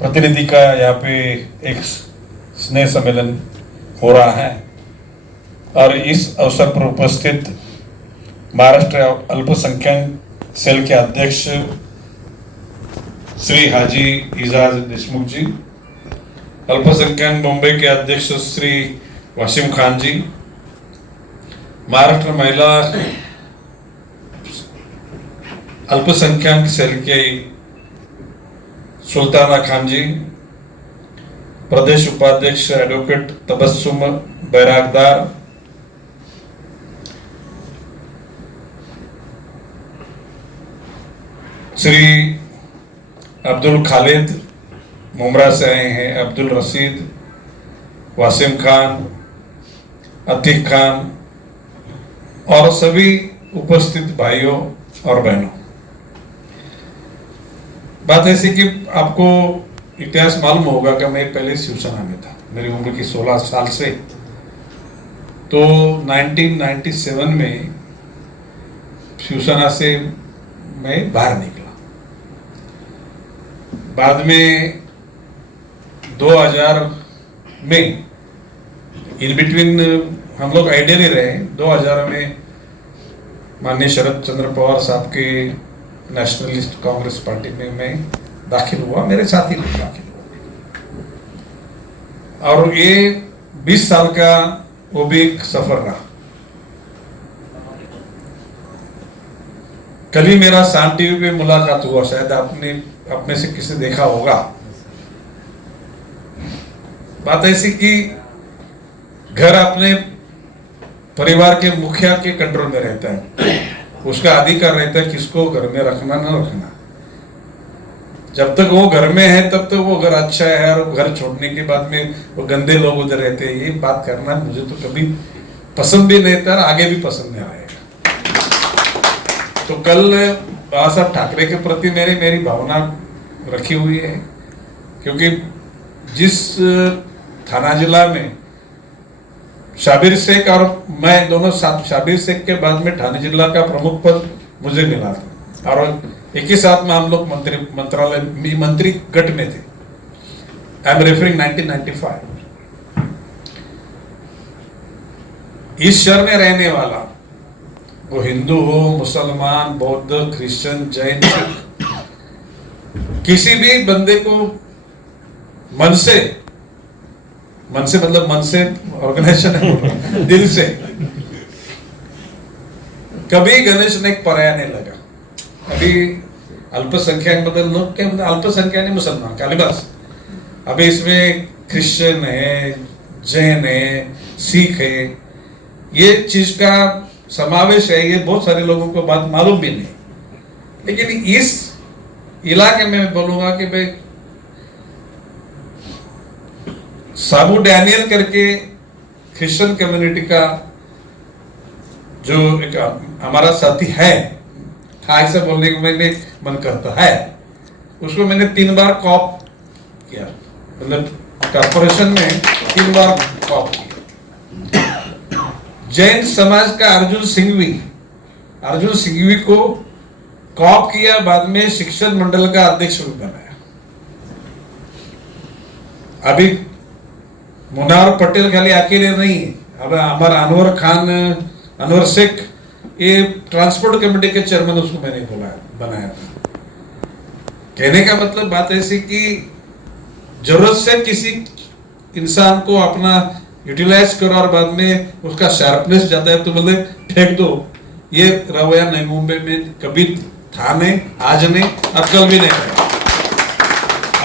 प्रतिनिधि का यहाँ पे एक स्नेह सम्मेलन हो रहा है और इस अवसर पर उपस्थित महाराष्ट्र अल्पसंख्यक सेल के अध्यक्ष श्री हाजी इजाज देशमुख जी, अल्पसंख्यक मुंबई के अध्यक्ष श्री वासिम खान जी, महाराष्ट्र महिला अल्पसंख्यक सेल के सुल्ताना खान जी, प्रदेश उपाध्यक्ष एडवोकेट तबस्सुम बैरागदार, श्री अब्दुल खालिद मुमरा से आए हैं, अब्दुल रशीद, वासिम खान, अतीक खान और सभी उपस्थित भाइयों और बहनों। बात ऐसी कि आपको इतिहास मालूम होगा कि मैं पहले शिवसेना में था, मेरी उम्र की 16 साल से। तो 1997 में शिवसेना से मैं बाहर निकला। बाद में 2000 में इन बिटवीन हम लोग आइडियल रहे। 2000 में माननीय शरद चंद्र पवार साहब के नेशनलिस्ट कांग्रेस पार्टी में मैं दाखिल हुआ, मेरे साथी लोग दाखिल हुआ और ये 20 साल का वो भी एक सफर रहा। कल ही मेरा सान टीवी पे मुलाकात हुआ, शायद आपने अपने से किसी देखा होगा। बात ऐसी कि घर अपने परिवार के मुखिया के कंट्रोल में रहता है, उसका अधिकार रहता है किसको घर में रखना ना रखना। जब तक वो घर में है तब तक वो घर अच्छा है, और घर छोड़ने के बाद में वो गंदे लोग उधर रहते हैं। ये बात करना मुझे तो कभी पसंद भी नहीं था, आगे भी पसंद नहीं आएगा। तो कल बाबा साहब ठाकरे के प्रति मेरी भावना रखी हुई है, क्योंकि जिस थाना जिला में शाबिर शेख और मैं दोनों साथ, शाबिर शेख के बाद में ठाणे जिला का प्रमुख पद मुझे मिला था और एक ही साथ में हम लोग मंत्री गट में थे। I am referring 1995। इस शहर में रहने वाला, वो हिंदू हो, मुसलमान, बौद्ध, क्रिश्चियन, जैन, किसी भी बंदे को मन से मतलब मन से ऑर्गेनाइजेशन है, दिल से कभी गणेश ने पराया नहीं लगा। अभी अल्पसंख्यक मतलब लोग क्या मतलब अल्पसंख्यक नहीं, मुसलमान खाली बस। अभी इसमें क्रिश्चियन है, जैन है, सिख है, ये चीज का समावेश है। ये बहुत सारे लोगों को बात मालूम भी नहीं, लेकिन इस इलाके में मैं बोलूंगा कि भाई साबू डैनियल करके क्रिश्चियन कम्युनिटी का जो एक हमारा साथी है, ऐसा बोलने को मैंने मन करता है, उसको मैंने 3 बार कॉप किया, मतलब कॉर्पोरेशन में 3 बार कॉप किया। जैन समाज का अर्जुन सिंघवी को कॉप किया, बाद में शिक्षण मंडल का अध्यक्ष भी बनाया। अभी मुनार पटेल खाली अकेले नहीं है, अब हमारा अनवर शेख, ये ट्रांसपोर्ट कमेटी के चेयरमैन, उसको मैंने बनाया था। कहने का मतलब बात ऐसी कि जरूरत से किसी इंसान को अपना यूटिलाइज करो और बाद में उसका शार्पनेस जाता है तो मतलब फेंक दो। ये रवैया नहीं मुंबई में कभी था नहीं, आज नहीं और कल भी नहीं है।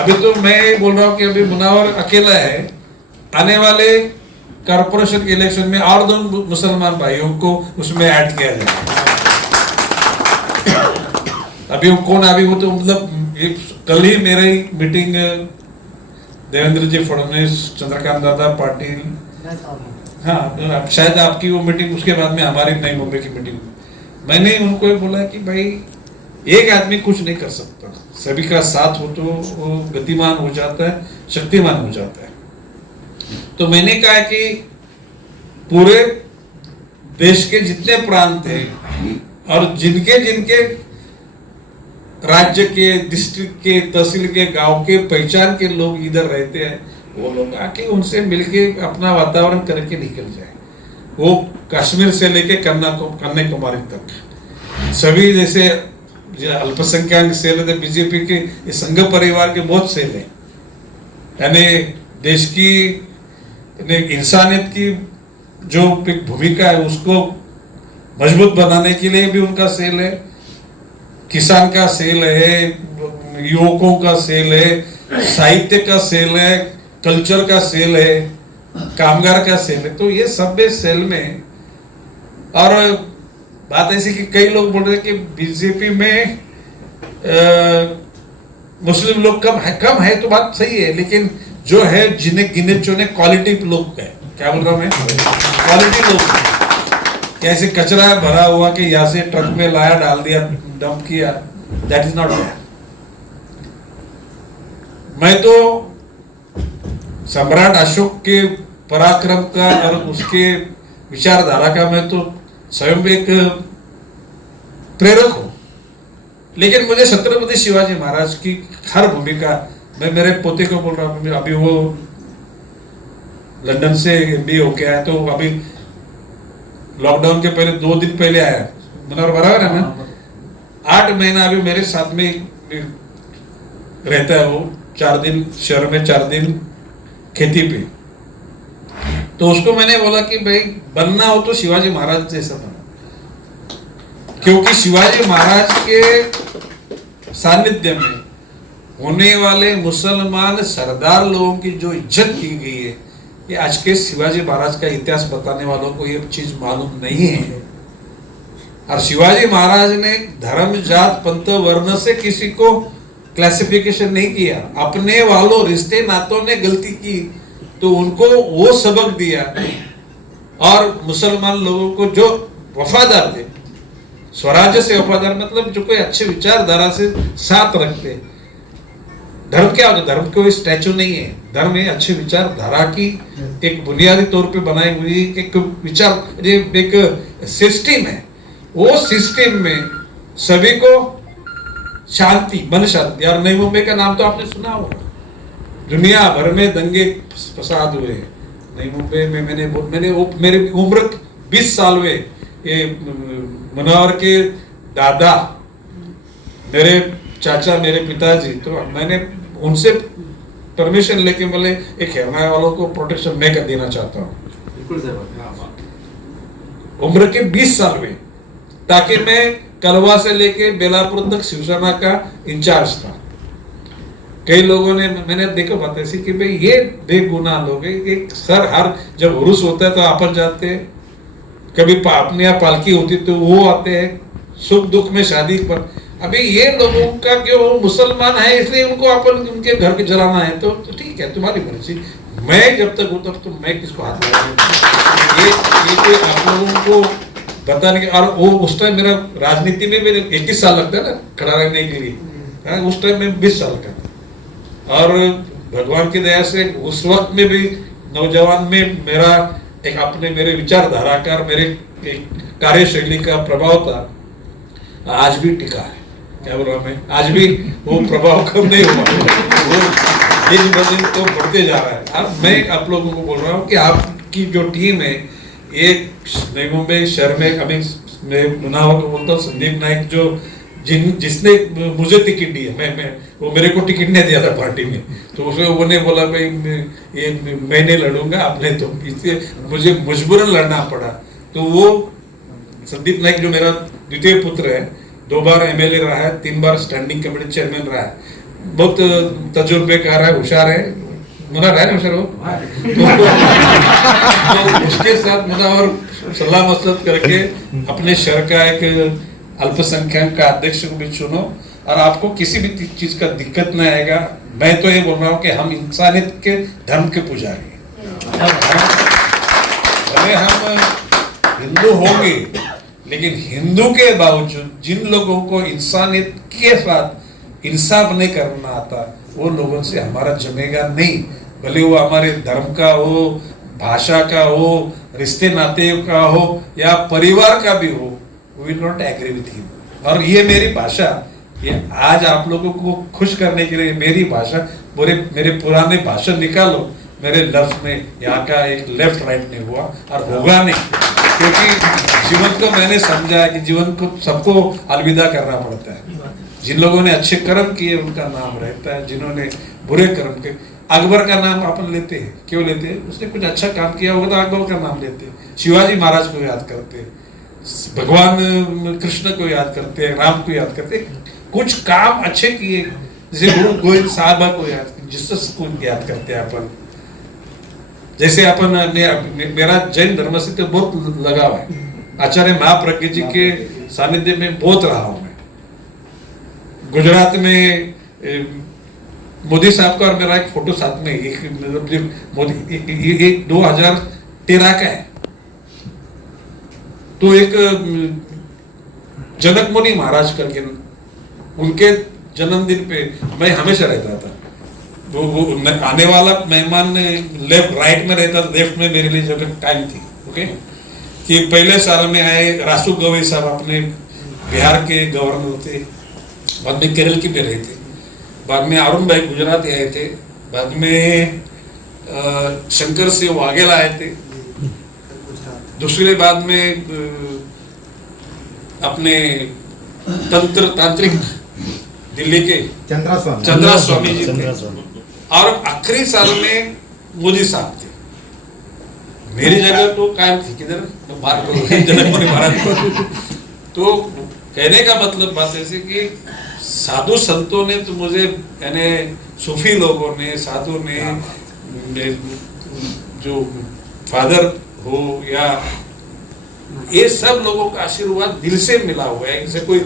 अभी तो मैं बोल रहा हूँ कि अभी मुनावर अकेला है, आने वाले कॉर्पोरेशन के इलेक्शन में और 2 मुसलमान भाइयों को उसमें ऐड किया जाएगा। अभी वो कौन, अभी वो तो मतलब कल ही मेरी मीटिंग देवेंद्र जी फडणवीस, चंद्रकांत दादा पाटिल, हाँ शायद आपकी वो मीटिंग, उसके बाद में हमारी नई मुंबई की मीटिंग, मैंने उनको बोला कि भाई एक आदमी कुछ नहीं कर सकता, सभी का साथ हो तो वो गतिमान हो जाता है, शक्तिमान हो जाता है। तो मैंने कहा कि पूरे देश के जितने प्रांत हैं और जिनके राज्य के, डिस्ट्रिक्ट के, तहसील के, गांव के, पहचान के लोग इधर रहते हैं, वो लोग आके उनसे मिलके अपना वातावरण करके निकल जाए। वो कश्मीर से लेके कन्याकुमारी तक सभी जैसे अल्पसंख्यक सेल है, बीजेपी के ये संघ परिवार के बहुत सेल है, यानी देश की इंसानियत की जो एक भूमिका है उसको मजबूत बनाने के लिए भी उनका सेल है, किसान का सेल है, युवकों का सेल है, साहित्य का सेल है, कल्चर का सेल है, कामगार का सेल है। तो ये सब सेल में, और बात ऐसी कि कई लोग बोल रहे हैं कि बीजेपी में मुस्लिम लोग कम है तो बात सही है, लेकिन जो है जिन्हें गिने चुने क्वालिटी लोग है, क्या बोल रहा हूं मैं, क्वालिटी लोग, कैसे कचरा भरा हुआ कि यहाँ से ट्रक में लाया, डाल दिया, डंप किया, दैट इज नॉट देयर। मैं तो सम्राट अशोक के पराक्रम का और उसके विचारधारा का मैं तो स्वयं एक प्रेरक हूं, लेकिन मुझे छत्रपति शिवाजी महाराज की हर भूमिका, मैं मेरे पोते को बोल रहा हूं, अभी वो लंदन से MBA होके आया, तो अभी लॉकडाउन के पहले 2 दिन पहले आया, बराबर है ना, 8 महीना अभी मेरे साथ में रहता है वो, 4 दिन शहर में, 4 दिन खेती पे। तो उसको मैंने बोला कि भाई बनना हो तो शिवाजी महाराज जैसा बना, क्योंकि शिवाजी महाराज के सानिध्य में होने वाले मुसलमान सरदार लोगों की जो इज्जत की गई है, ये आज के शिवाजी महाराज का इतिहास बताने वालों को ये चीज मालूम नहीं है। और शिवाजी महाराज ने धर्म, जात, पंथ, वर्ण से किसी को क्लासिफिकेशन नहीं किया, अपने वालों, रिश्ते नातों ने गलती की तो उनको वो सबक दिया, और मुसलमान लोगों को जो वफादार थे, स्वराज्य से वफादार मतलब जो कोई अच्छे विचारधारा से साथ रखते। धर्म क्या होता है? धर्म कोई स्टैचू नहीं है, धर्म है अच्छी विचारधारा की एक बुनियादी तौर पे बनाई हुई एक विचार, एक सिस्टम है। वो सिस्टम में सभी को शांति, मन शांति। यार नई मुंबई का नाम तो आपने सुना होगा, दुनिया भर में दंगे फसाद हुए। नई मुंबई में मेरे उम्र 20 साल हुए, ये मुनव्वर के दादा, मेरे चाचा, मेरे पिताजी, तो मैंने उनसे परमिशन लेके बोले एक हेरना वालों को प्रोटेक्शन मैं कर देना चाहता हूँ। उम्र के 20 साल हुए, ताकि मैं कलवा से लेके बेलापुर तक शिवसेना का इंचार्ज था। कई लोगों ने, मैंने देखा बात ऐसी कि भाई ये बेगुनाह लोग हैं, एक सर हर जब उर्स होता है तो आपस जाते हैं, कभी अपने यहाँ पालकी होती तो वो आते हैं, सुख दुख में शादी पर। अभी ये लोगों का क्यों, मुसलमान है इसलिए उनको अपन उनके घर के जलाना है, तो ठीक है तुम्हारी मर्जी, मैं जब तक हूं तब तो मैं किसको हाथ लगाऊंगा। ये आप लोगों को बताने के, और वो उस टाइम मेरा राजनीति में मेरे 21 साल लगता है ना खड़ा रहने के लिए, उस टाइम में 20 साल का, और भगवान की दया से उस वक्त में भी नौजवान में मेरा एक अपने मेरे विचारधारा का, मेरे कार्यशैली का प्रभाव था, आज भी टिका है। क्या बोल रहा हूं मैं, आज भी वो प्रभाव कम नहीं हुआ, वो दिन ब दिन तो बढ़ते जा रहा है। अब मैं आप लोगों को बोल रहा हूँ कि आपकी जो टीम है, एक नई मुंबई शहर में, अभी मैं मुनावर को बोलता हूँ, संदीप नाइक जो जिसने मुझे टिकट दी है, मैं वो मेरे को टिकट नहीं दिया था पार्टी में, तो उसने उन्होंने बोला भाई ये मैं नहीं लड़ूंगा, आपने तो, इसलिए मुझे मजबूरन लड़ना पड़ा। तो वो संदीप नाइक जो मेरा द्वितीय पुत्र है, 2 बार MLA रहा है, 3 बार स्टैंडिंग कमेटी चेयरमैन रहा है, बहुत तजुर्बेकार है, होशियार है, मुना रहा है होशियार हो, तो उसके साथ मुनावर सलाह मसलत करके अपने शहर का एक अल्पसंख्यक का अध्यक्ष को भी चुनो, और आपको किसी भी चीज का दिक्कत नहीं आएगा। मैं तो ये बोल रहा हूँ कि हम इंसानियत के धर्म के पुजारी हैं, भले हम हिंदू होंगे, लेकिन हिंदू के बावजूद जिन लोगों को इंसानियत के साथ इंसाफ नहीं करना आता, वो लोगों से हमारा जमेगा नहीं, भले वो हमारे धर्म का हो, भाषा का हो, रिश्ते नाते का हो, या परिवार का भी हो, we will not agree with him. और ये मेरी भाषा ये आज आप लोगों को खुश करने के लिए मेरी भाषा मेरे पुराने भाषण निकालो, मेरे लफ्ज में यहाँ का एक लेफ्ट राइट नहीं हुआ और होगा नहीं, क्योंकि जीवन को मैंने समझा है कि जीवन को सबको अलविदा करना पड़ता है। जिन लोगों ने अच्छे कर्म किए उनका नाम रहता है, जिन्होंने बुरे कर्म के, अकबर का नाम अपन लेते हैं, क्यों लेते हैं? उसने कुछ अच्छा काम किया होगा तो अकबर का नाम लेते हैं, शिवाजी महाराज को याद करते हैं, भगवान कृष्ण को याद करते हैं, राम को याद करते हैं, कुछ काम अच्छे किए, जैसे गुरु गोविंद साहबा को याद, जीसस को याद करते हैं अपन। जैसे अपन मेरा जैन धर्म से तो बहुत लगाव है, आचार्य महाप्रज्ञ जी के सानिध्य में बहुत रहा हूं मैं। गुजरात में मोदी साहब का और मेरा एक फोटो साथ में, मोदी ये 2013 का है। तो एक जनक मुनि महाराज करके, उनके जन्मदिन पे मैं हमेशा रहता था। वो आने वाला मेहमान लेफ्ट राइट में रहता था, लेफ्ट में मेरे लिए जगह टाइम थी। ओके, कि पहले साल में आए रासू गवई साहब, अपने बिहार के गवर्नर थे, बाद में केरल की भी रहे थे, बाद में अरुण भाई गुजरात आए थे, बाद में शंकर सिंह वाघेला आए थे, दूसरे बाद में अपने तांत्रिक दिल्ली के चंद्रा स्वामी जी थे, और आखिरी साल में मोदी साहब थे। मेरी जगह तो कायम थी किधर, बात जनक मुनि महाराज। तो कहने का मतलब बात ऐसे कि साधु संतों ने तो मुझे, यानी सूफी लोगों ने, साधु ने, जो फादर हो या ये सब लोगों का आशीर्वाद दिल से मिला हुआ है, जैसे कोई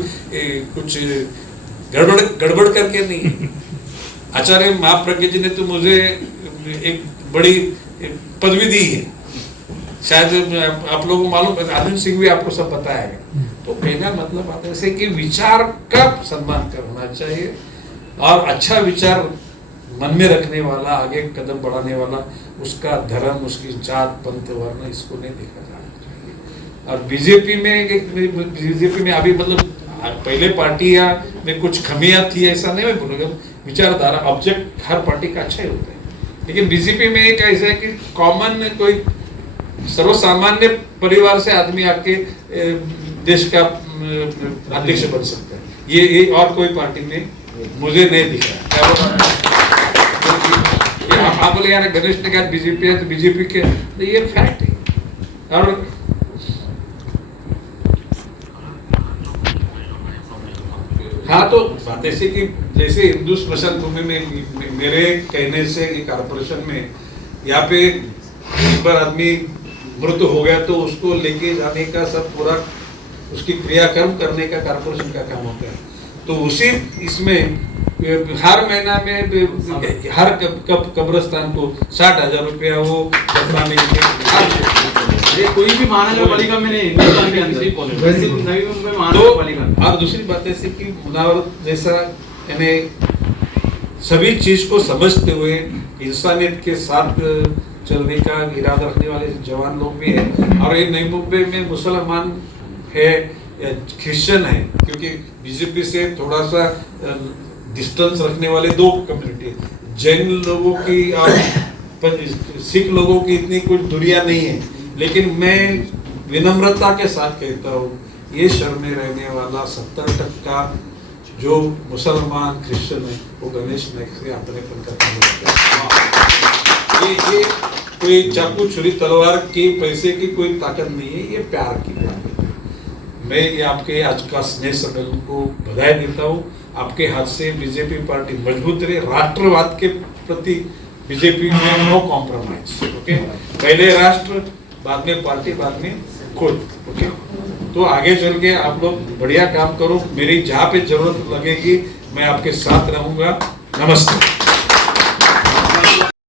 कुछ गड़बड़ करके नहीं। आचार्य महाप्रज्ञ जी ने तो मुझे एक बड़ी पदवी दी है, शायद आप लोगों को मालूम, आनंद सिंह भी आपको सब बताएगा। तो कहना मतलब आता है कि विचार का सम्मान करना चाहिए, और अच्छा विचार मन में रखने वाला, आगे कदम बढ़ाने वाला, उसका धर्म, उसकी जात, पंथ, वर्ण, इसको नहीं देखा जाना चाहिए। और बीजेपी में अभी मतलब पहले पार्टी या में कुछ खमियां थी ऐसा नहीं मैं बोलूँगा, विचारधारा ऑब्जेक्ट हर पार्टी का अच्छा ही होता है, लेकिन बीजेपी में एक ऐसा है कि कॉमन कोई सर्वसामान्य परिवार से आदमी आके देश का अध्यक्ष बन सकता है, ये और कोई पार्टी में मुझे नहीं दिख रहा। आप बोले यार गणेश ने कहा बीजेपी है तो बीजेपी के, तो ये फैक्ट है। और हाँ, तो बात ऐसी कि जैसे हिंदू स्मशान भूमि में मेरे कहने से कारपोरेशन में यहाँ पे एक बार आदमी मृत हो गया तो उसको लेके जाने का सब पूरा उसकी क्रियाक्रम करने का कारपोरेशन का काम होता है। तो उसी इसमें हर महीना में हर कब्रिस्तान को 60,000 रुपया वो दफनाने के, कोई भी महानगरपालिका में नहीं, हिंदुस्तान के अंदर वैसे नवी मुंबई महानगरपालिका। और दूसरी बात ऐसी कि मुनावर जैसा यानी सभी चीज को समझते हुए इंसानियत के साथ चलने का इरादा रखने वाले जवान लोग भी हैं। और ये नई मुंबई में मुसलमान है या क्रिश्चियन है, क्योंकि बीजेपी से थोड़ा सा डिस्टेंस रखने वाले दो कम्युनिटी, जैन लोगों की और सिख लोगों की इतनी कुछ दूरियां नहीं है, लेकिन मैं विनम्रता के साथ कहता हूँ ये शहर में रहने वाला 70% जो मुसलमान क्रिश्चियन है वो गणेश नायक से अपनेपन का ये कोई चाकू छुरी तलवार की पैसे की कोई ताकत नहीं है, ये प्यार की बात है। मैं ये आपके आज का स्नेह सम्मेलन को बधाई देता हूँ। आपके हाथ से बीजेपी पार्टी मजबूत रहे, राष्ट्रवाद के प्रति बीजेपी में नो कॉम्प्रोमाइज। ओके, पहले राष्ट्र, बाद में पार्टी, बाद में खुद। ओके, तो आगे चल के आप लोग बढ़िया काम करो, मेरी जहाँ पे जरूरत लगेगी मैं आपके साथ रहूंगा। नमस्ते।